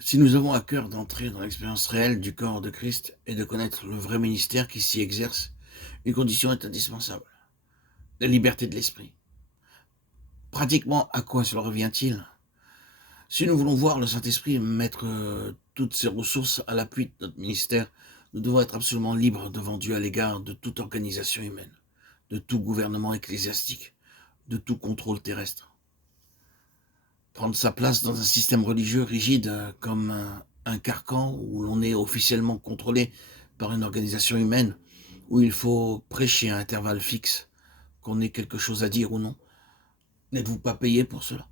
Si nous avons à cœur d'entrer dans l'expérience réelle du corps de Christ et de connaître le vrai ministère qui s'y exerce, une condition est indispensable, la liberté de l'esprit. Pratiquement, à quoi cela revient-il? Si nous voulons voir le Saint-Esprit mettre toutes ses ressources à l'appui de notre ministère, nous devons être absolument libres devant Dieu à l'égard de toute organisation humaine, de tout gouvernement ecclésiastique, de tout contrôle terrestre. Prendre sa place dans un système religieux rigide comme un carcan où l'on est officiellement contrôlé par une organisation humaine, où il faut prêcher à intervalles fixes, qu'on ait quelque chose à dire ou non. N'êtes-vous pas payé pour cela?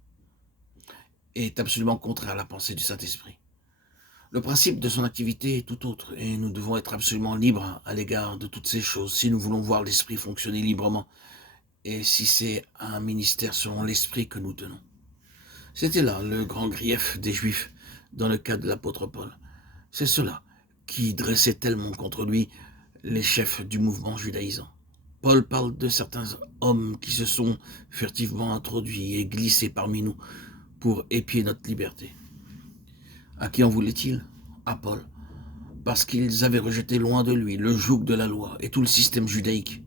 Est absolument contraire à la pensée du Saint-Esprit. Le principe de son activité est tout autre, et nous devons être absolument libres à l'égard de toutes ces choses si nous voulons voir l'Esprit fonctionner librement, et si c'est un ministère selon l'Esprit que nous tenons. C'était là le grand grief des Juifs dans le cas de l'apôtre Paul. C'est cela qui dressait tellement contre lui les chefs du mouvement judaïsant. Paul parle de certains hommes qui se sont furtivement introduits et glissés parmi nous pour épier notre liberté. À qui en voulait-il? À Paul, parce qu'ils avaient rejeté loin de lui le joug de la loi et tout le système judaïque,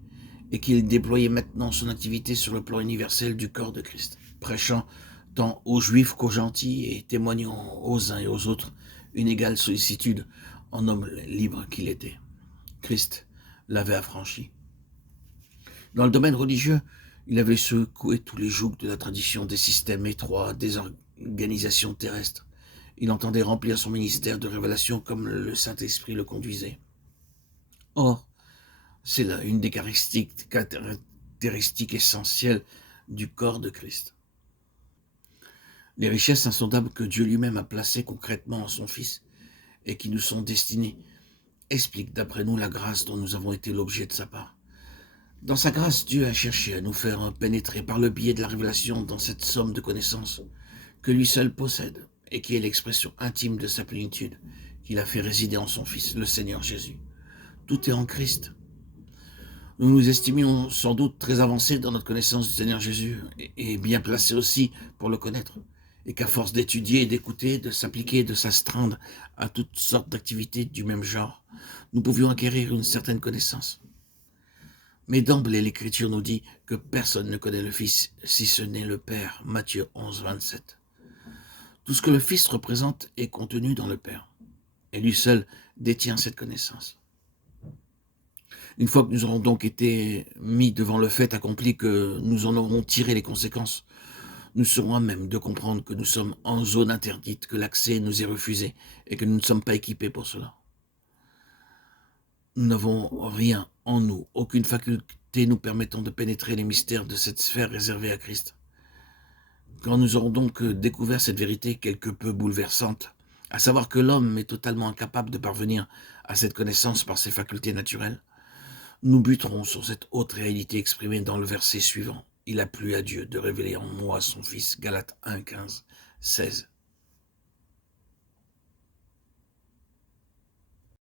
et qu'il déployait maintenant son activité sur le plan universel du corps de Christ, prêchant tant aux Juifs qu'aux gentils et témoignant aux uns et aux autres une égale sollicitude en homme libre qu'il était. Christ l'avait affranchi. Dans le domaine religieux, il avait secoué tous les jougs de la tradition des systèmes étroits, des organisations terrestres. Il entendait remplir son ministère de révélation comme le Saint-Esprit le conduisait. Or, c'est là une des caractéristiques essentielles du corps de Christ. Les richesses insondables que Dieu lui-même a placées concrètement en son Fils et qui nous sont destinées expliquent d'après nous la grâce dont nous avons été l'objet de sa part. Dans sa grâce, Dieu a cherché à nous faire pénétrer par le biais de la révélation dans cette somme de connaissances que lui seul possède et qui est l'expression intime de sa plénitude qu'il a fait résider en son Fils, le Seigneur Jésus. Tout est en Christ. Nous nous estimions sans doute très avancés dans notre connaissance du Seigneur Jésus et bien placés aussi pour le connaître, et qu'à force d'étudier, d'écouter, de s'appliquer, de s'astreindre à toutes sortes d'activités du même genre, nous pouvions acquérir une certaine connaissance. Mais d'emblée, l'Écriture nous dit que personne ne connaît le Fils si ce n'est le Père. Matthieu 11, 27. Tout ce que le Fils représente est contenu dans le Père, et lui seul détient cette connaissance. Une fois que nous aurons donc été mis devant le fait accompli, que nous en aurons tiré les conséquences, nous serons à même de comprendre que nous sommes en zone interdite, que l'accès nous est refusé et que nous ne sommes pas équipés pour cela. Nous n'avons rien en nous, aucune faculté nous permettant de pénétrer les mystères de cette sphère réservée à Christ. Quand nous aurons donc découvert cette vérité quelque peu bouleversante, à savoir que l'homme est totalement incapable de parvenir à cette connaissance par ses facultés naturelles, nous buterons sur cette haute réalité exprimée dans le verset suivant. Il a plu à Dieu de révéler en moi son Fils. Galates 1, 15, 16.